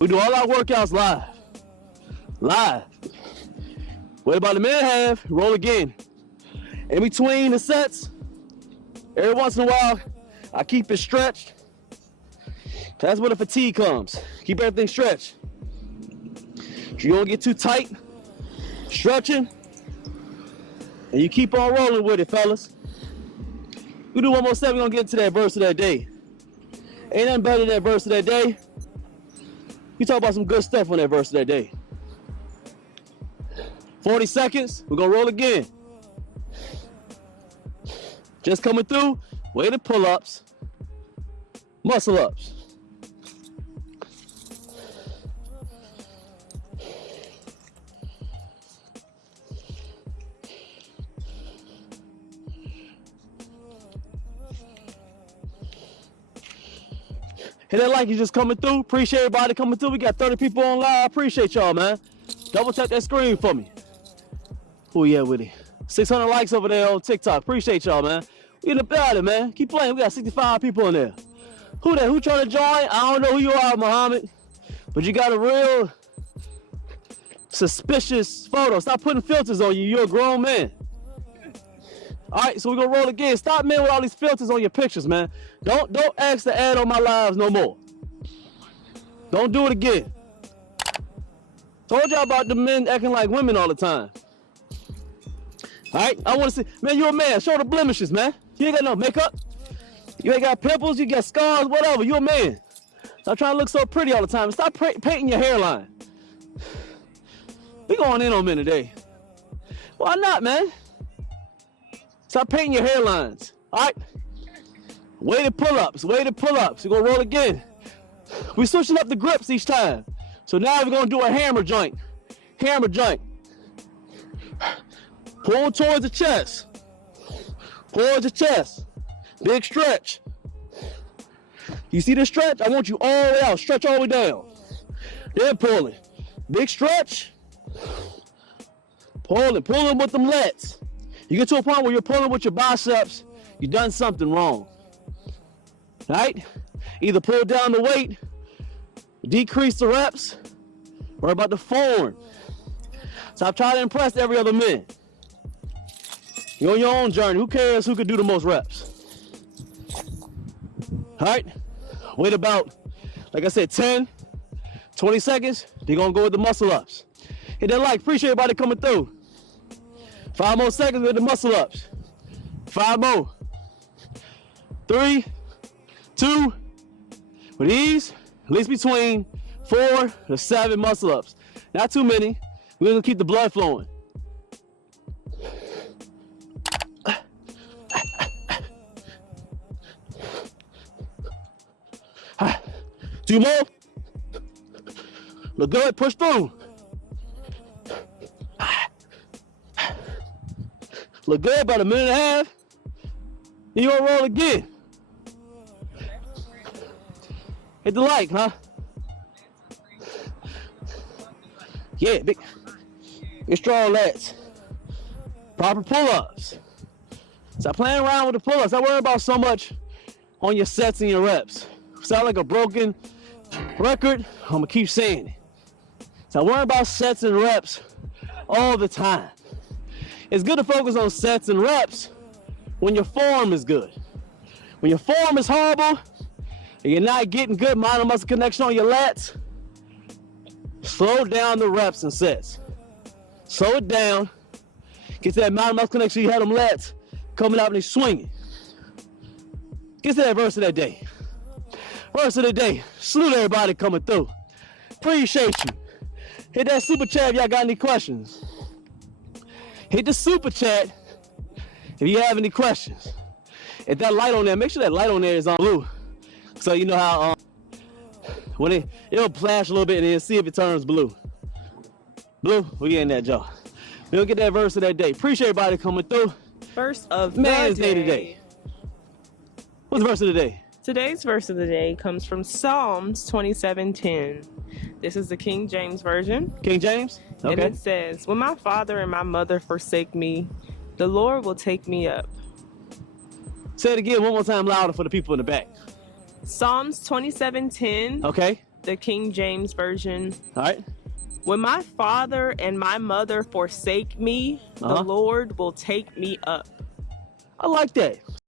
We do all our workouts live. Live. Wait about a minute and a half, roll again. In between the sets, every once in a while, I keep it stretched. That's where the fatigue comes. Keep everything stretched. You don't get too tight, stretching, and you keep on rolling with it, fellas. We do one more set, we're gonna get into that verse of that day. Ain't nothing better than that verse of that day. We talk about some good stuff on that verse of that day. 40 seconds, we're gonna roll again. Just coming through, weighted pull-ups, muscle-ups. Hit that like, you just coming through. Appreciate everybody coming through. We got 30 people on live. I appreciate y'all, man. Double tap that screen for me. Oh yeah, with it. 600 likes over there on TikTok. Appreciate y'all, man. We in the building, man. Keep playing. We got 65 people in there. Who that? Who trying to join? I don't know who you are, Muhammad, but you got a real suspicious photo. Stop putting filters on you. You're a grown man. All right, so we're gonna roll again. Stop, man, with all these filters on your pictures, man. Don't ask to add on my lives no more. Don't do it again. Told y'all about the men acting like women all the time. All right, I want to see, man, you a man. Show the blemishes, man. You ain't got no makeup. You ain't got pimples. You got scars, whatever. You a man. Stop trying to look so pretty all the time. Stop painting your hairline. We going in on men today. Why not, man? Stop painting your hairlines. All right. Weighted pull-ups. Weighted pull-ups. We're gonna roll again. We're switching up the grips each time. So now we're gonna do a hammer joint. Hammer joint. Pull towards the chest. Towards the chest. Big stretch. You see this stretch? I want you all the way out. Stretch all the way down. Then pulling. Big stretch. Pulling. Pulling with them lats. You get to a point where you're pulling with your biceps, you've done something wrong. Right? Either pull down the weight, decrease the reps, or about to form. Stop trying to impress every other man. You're on your own journey. Who cares who could do the most reps? All right? Wait about, like I said, 10, 20 seconds. They're going to go with the muscle ups. Hit that like. Appreciate everybody coming through. 5 more seconds with the muscle ups. 5 more. 3, 2, with these, at least between 4 to 7 muscle ups. Not too many. We're gonna keep the blood flowing. Two more. Look good, push through. Look good, about a minute and a half. Then you gonna roll again. Hit the like, huh? Yeah, big strong lats. Proper pull-ups. Stop playing around with the pull-ups. Don't worry about so much on your sets and your reps. Sound like a broken record? I'm gonna keep saying it. Stop worrying about sets and reps all the time. It's good to focus on sets and reps when your form is good. When your form is horrible and you're not getting good mind and muscle connection on your lats, slow down the reps and sets. Slow it down. Get to that mind and muscle connection. You had them lats coming out and they swinging. Get to that verse of that day. Verse of the day. Salute everybody coming through. Appreciate you. Hit that super chat if y'all got any questions. Hit the super chat if you have any questions. If that light on there, make sure that light on there is on blue. So you know how when it'll flash a little bit and then see if it turns blue. Blue, we getting that, Joe. We'll get that verse of that day. Appreciate everybody coming through. Verse of Man's the day today. What's the verse of the day? Today's verse of the day comes from Psalms 27:10. This is the King James Version. King James? Okay. And it says, "When my father and my mother forsake me, the Lord will take me up." Say it again one more time louder for the people in the back. Psalms 27:10. Okay. the King James Version. All right. When my father and my mother forsake me, the Lord will take me up. I like that.